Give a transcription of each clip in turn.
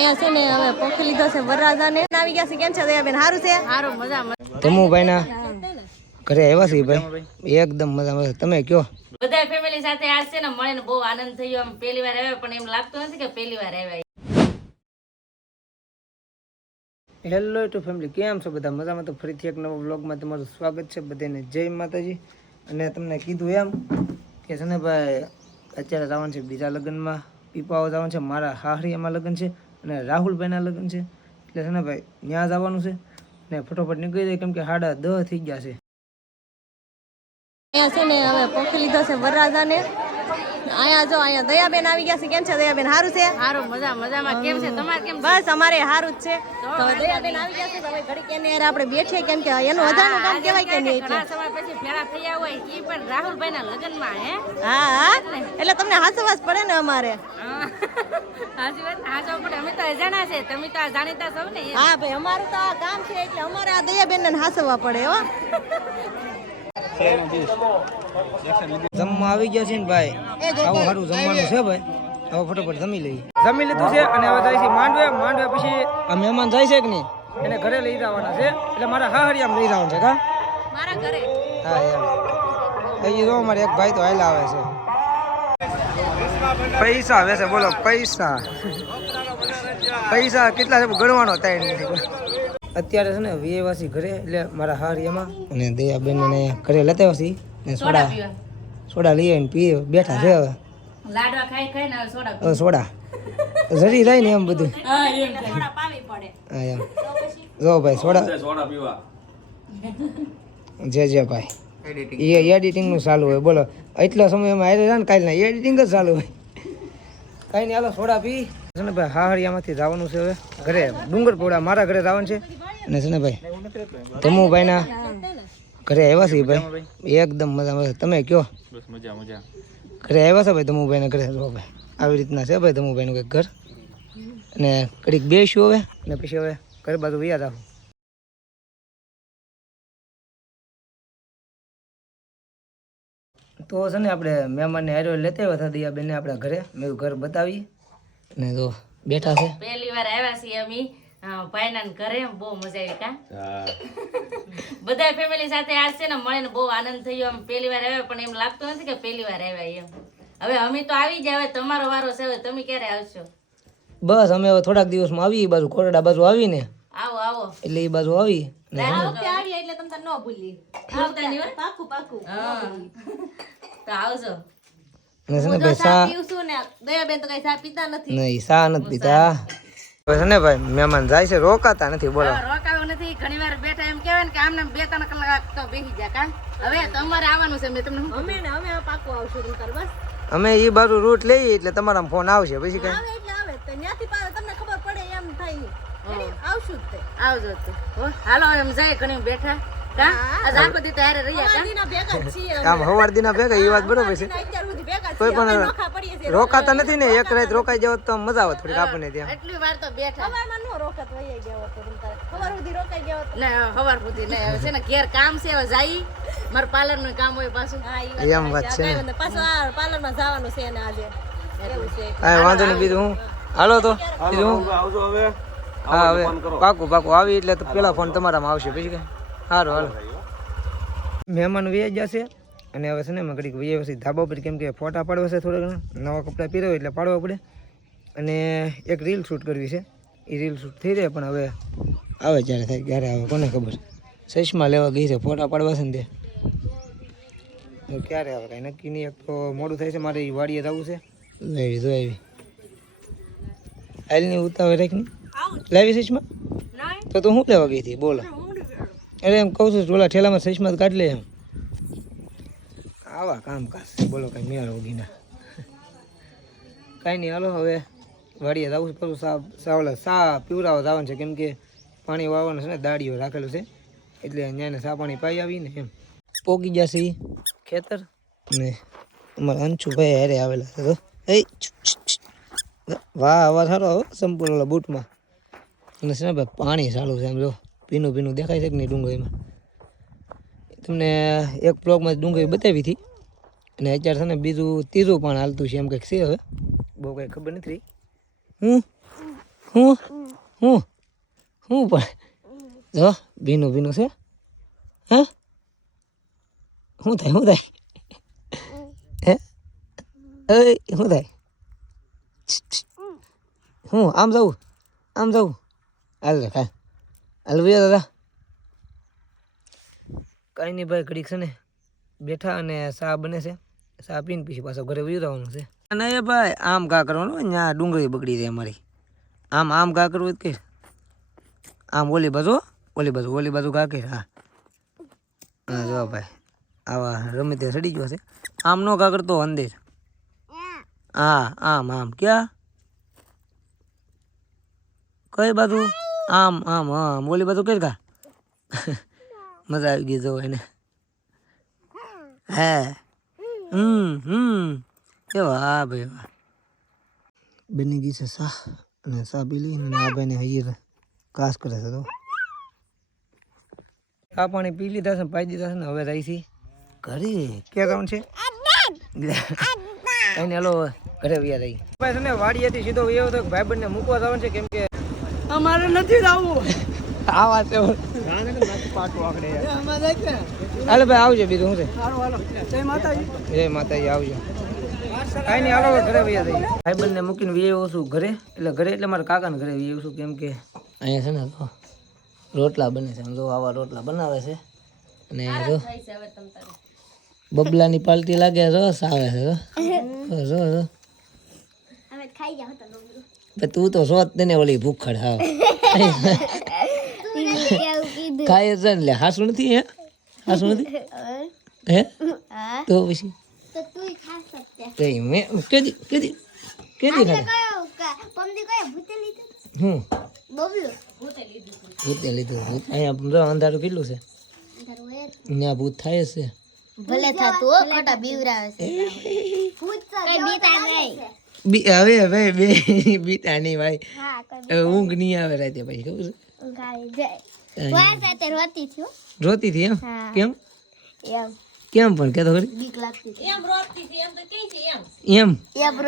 અહીંયા છે ને હવે પોખી લીધો છે વરરાજાને આવી ગયા છે. કેમ છે દયાબેન? સારું છે? સારું, મજા. તમુભાઈ ના ઘરે આવ્યા છે ભાઈ, એકદમ મજા. તમે કયો? બધા ફેમિલી સાથે આજ છે ને મળીને બહુ આનંદ થયો. આમ પહેલી વાર આવ્યા પણ એમ લાગતું નથી કે પહેલી વાર આવ્યા. હેલો ટુ ફેમિલી, કેમ છો બધા? મજામાં? તો ફરીથી એક નવા વ્લોગમાં તમારું સ્વાગત છે. બધાને જય માતાજી. અને તમને કીધું એમ કે છે ને ભાઈ, અત્યારે જવાનું છે બીજા લગ્નમાં. પીપાઓ જવાનું છે, મારા હાહરીયામાં લગ્ન છે અને રાહુલભાઈના લગ્ન છે. એટલે છે ને ભાઈ ત્યાં જવાનું છે ને ફટોફટ નીકળી જાય, કેમ કે 10:30 થઈ ગયા છે. અહીંયા છે ને હવે પોખી લીધો છે વરરાજાને. અહીંયા જો અહીંયા દયાબેન આવી ગયા છે. કેમ છે દયાબેન? સારું છે? સારું, મજામાં. કેમ છે તમારે? કેમ? બસ અમારે સારું જ છે. તો દયાબેન આવી ગયા છે. હવે ઘડી કેને યાર આપણે બેઠીએ, કેમ કે એનું અજાણું કામ કહેવાય કે નહીં. ઘણા સમય પછી ભેળા થયા હોય ઈ પણ રાહુલભાઈના લગ્નમાં. હે? હા, એટલે તમને હાસવાસ પડે ને અમારે. હાજી વાત, હાસો પડે. અમે તો અજાણા છે, તમે તો આ જાણીતા છો ને. હા ભાઈ, અમારું તો આ કામ છે એટલે અમારે આ દયાબેનને હાસવા પડે. હો, જમવા આવી ગયા છે ને ભાઈ, આવું સારું જમવાનું છે ભાઈ. હવે ફટોફટ જમી લઈએ. જમી લીધું છે અને હવે જાય છે માંડવે પછી આ મહેમાન જાય છે કે નહીં એને ઘરે લઈ જવાના છે. એટલે મારા હાહરિયામાં લઈ જવાનું છે. કા મારા ઘરે? હા યાર, અહીં જો અમારે એક ભાઈ તો હાલ આવે છે. પૈસા આવે છે, બોલો પૈસા કેટલા છે ગણવાનો ટાઈમ નથી. અત્યારે છે ને વિયેવાસી ઘરે, એટલે મારા હાહરિયામાં અને દયાબેન ને ઘરે લેતા આવશી ને સોડા લઈ આવીને પીએ. બેઠા છે હવે લાડવા ખાઈ ને હવે સોડા જરી જાય ને એમ બધું. હા, એમ સોડા પાવી પડે. હા એમ જો ભાઈ સોડા પીવા જે ભાઈ એ એડિટિંગ નું ચાલુ હોય. બોલો એટલા સમયમાં આરે ને કાલના એડિટિંગ જ ચાલુ હોય. કઈ નહીં, હાલો સોડા પી. છે ને ભાઈ હાહરિયામાંથી જવાનું છે હવે ઘરે. ડુંગરપોડા મારા ઘરે જવાનું છે. અને છે ને ભાઈ તમુભાઈ ના ઘરે આવ્યા છે ભાઈ, એકદમ મજા. તમે કયો? બસ મજા. ઘરે આવ્યા છે ભાઈ તમુભાઈ ના ઘરે. જો ભાઈ આવી રીતના છે ભાઈ તમુભાઈ નું કંઈક ઘર. અને કડીક બેસ્યું હવે અને પછી હવે ઘર બાજુ વ્યા રાખું. તો છે ને આપણે મહેમાનને હારે લેતા આવ્યા હતા દયાબેનને આપણા ઘરે. મેં ઘર બતાવી અને તો બેઠા છે. પહેલી વાર આવ્યા છીએ અમે ભાઈના ઘરે. બહુ મજા આવી. કા બધા ફેમિલી સાથે આજ છે ને મળીને બહુ આનંદ થયો. આમ પહેલી વાર આવ્યા પણ એમ લાગતું નથી કે પહેલી વાર આવ્યા એમ. હવે અમે તો આવી જાય, હવે તમારો વારો છે. હવે તમે ક્યારે આવશો? બસ અમે હવે થોડાક દિવસમાં આવી બાજુ, કોરડા બાજુ આવીને આવો એટલે એ બાજુ આવી એટલે તમને ન ભૂલી આવતા ની પાકું તો આવજો. દયાબેન તો કઈ ચા પીતા નથી. નહીં, ચા નથી પીતા. છે ને ભાઈ મહેમાન જાય છે, રોકાતા નથી. બોલો રોકાવું નથી. ઘણી વાર બેઠા એમ કહેવાય ને કે આમને 2-3 કલાક તો બેસી જાય. કા હવે તમારે આવવાનું છે. મેં તમને અમે પાકું આવશું. બસ અમે એ બાજુ રૂટ લઈએ એટલે તમારા ફોન આવશે. પછી કઈ આવે એટલે આવે તો ત્યાંથી તમને ખબર પડે એમ થાય. આવશું જ તે આવજો તે. હાલો એમ જાય ઘણી બેઠા. આમ સવાર દિના ભેગા એ વાત બરોબર છે. કોઈ પણ રોકાતા નથી ને, એક રાત રોકાઈ જાવ તો મજા આવે થોડીક આપણને ત્યાં. એટલી વાર તો બેઠા. સવારમાં નો રોકાત વહી ગયો તો સવાર સુધી રોકાઈ ગયો તો. ના સવાર સુધી નહીં. હવે છે ને ઘેર કામ છે. હવે જાય માર પાર્લર નું કામ હોય પાછું. એમ વાત છે ને, પાછું આ પાર્લર માં જવાનું છે ને આજે. એવું છે. હા વાંધો નહીં. બીજું હું હાલો તો બીજું આવજો હવે. હા હવે પાકું આવી એટલે તો પેલા ફોન તમારામાં આવશે. પછી કઈ સારું હાલો. મહેમાન વહી જશે અને હવે છે ને મેં ઘડીક વહી પછી ધાબા પર, કેમ કે ફોટા પાડવા છે. થોડા ઘણા નવા કપડાં પહેરવા એટલે પાડવા પડે. અને એક રીલ શૂટ કરવી છે. એ રીલ શૂટ થઈ રહે પણ હવે આવે જ્યારે થાય ક્યારે આવે કોને ખબર. ચશ્મા લેવા ગઈ છે, ફોટા પાડવા છે ને તે ક્યારે આવે કાંઈ નક્કી નહીં. એક તો મોડું થાય છે, મારે એ વાડીએ જવું છે. લાવી જો આવી હાલની ઉતાવળ રાખની લાવી ચશ્મા તો તું શું લેવા ગઈ હતી? બોલો. અરે એમ કહું છું ઓલા ઠેલામાં ચશ્મા કાઢ લે એમ. આવા કામકાજ બોલો, કઈ મેળ હોગીના. કાંઈ નહીં, હાલો હવે વાડીએ જવું છે. સા પીવડાવવા જવાનું છે, કેમ કે પાણી વાવવાનું છે ને, દાડીઓ રાખેલું છે એટલે અહીંયાને સા પાણી પાઈ આવીને એમ પોગી જશે એ ખેતર. ને અમારા અંશુભાઈ હારે આવેલા છે. તો વાહ અવાજ સારો આવો સંપૂર્ણ ઓલા બૂટમાં. અને છે ને ભાઈ પાણી ચાલુ છે. એમ જો ભીનું દેખાય છે કે નહીં ડુંગળીમાં. તમને એક બ્લોગમાં ડુંગળી બતાવી હતી અને અત્યારે છે ને બીજું ત્રીજું પણ હાલતું છે એમ કંઈક છે. હવે બહુ કંઈ ખબર નથી. હું પણ જો ભીનું છે હા શું થાય હે શું થાય આમ જવું હાલ ભૈયા દાદા કઈ નહીં ભાઈ ઘડીક છે ને બેઠા અને ચા બને છે ચા પીને પછી પાછો ઘરે વયું જવાનું છે ના ભાઈ આમ ઘા કરવાનું અહીંયા ડુંગળી બગડી જાય અમારી આમ ઘા કરવું કે આમ ઓલી બાજુ ઘા કે હા જો ભાઈ આવા રમે તે સડી ગયો છે આમ નો ઘા કરતો અંદર હા આમ ક્યાં કઈ બાજુ આમ ઓલી બાજુ કઈ ઘા મજા આવી ગઈ જો એને હે કેવા હા ભાઈ વાહ બની ગઈ છે સા અને સા પી લઈને આ ભાઈને હૈયર કાસ કરે છે તો આ પાણી પી લીધા છે પાઈ દીધા છે ને હવે રહી છે ઘરે ક્યાં જવાનું છે કઈને હાલો ઘરે વ્યા રહી ભાઈ છે ને વાડીએથી સીધો એવો તો ભાઈબંધને મૂકવા જવાનું છે કેમ કે અમારે નથી જવું આ વાત છે હાલો ભાઈ આવજો બીજું શું છે જય માતાજી આવજો કાંઈ નહીં હાલો ઘરે વયા જઈએ ભાઈબંધને મૂકીને વ્યવ છું ઘરે એટલે મારા કાકાને ઘરે વ્યવ છું કેમ કે અહીંયા છે ને તો રોટલા બને છે જો આવા રોટલા બનાવે છે અને જો બબલાની પાલટી લાગે રસ આવે છે તું તો રોજ તને ઓલી ભૂખડ હાવ ખાય છે ને હાસું નથી હે તો પછી મેં કેદી ભૂતે લીધું અહીંયા અંધારું કેટલું છે ત્યાં ભૂત થાય છે ભલે થતું ખોટા બીવરાવે છે હવે બે બીતા નહીં ભાઈ ઊંઘ નહીં આવે રાતે પછી ખબર છે રોતી થી કેમ પણ કેતો ખરી બીક લાગતી એમ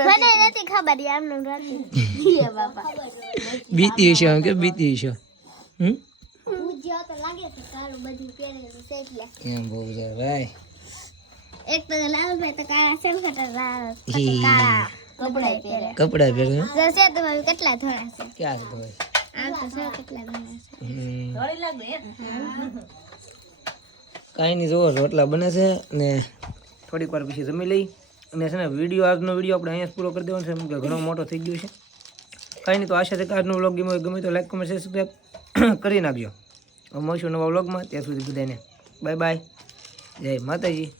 મને નથી ખબર એમ નું રાતી એ બાપા બીતી હશે એમ કે બીતી હશે ભૂજ્યા તો લાગે છે કાળું બધું પહેરેલું છે એટલે એમ બહુ જાય ભાઈ એક તો લાલ ભાઈ તો કાળા છે કાળા કપડા પહેરે જશે તો ભાઈ કેટલા ધોળા છે ક્યાં છે ભાઈ આમ તો છે કેટલા ધોળા છે ધોળી લાગે કાંઈ નહીં જોવો રોટલા બને છે અને થોડીક વાર પછી જમી લઈ અને છે ને આજનો વિડીયો આપણે અહીંયા પૂરો કરી દેવાનો છે કેમ કે ઘણો મોટો થઈ ગયો છે કાંઈ નહીં તો આશા છે કે આજનો વ્લોગ ગમે તો લાઈક કમેન્ટ સબસ્ક્રાઈબ કરી નાખજો હવે મળીશું નવા વ્લોગમાં ત્યાં સુધી બધાને બાય બાય જય માતાજી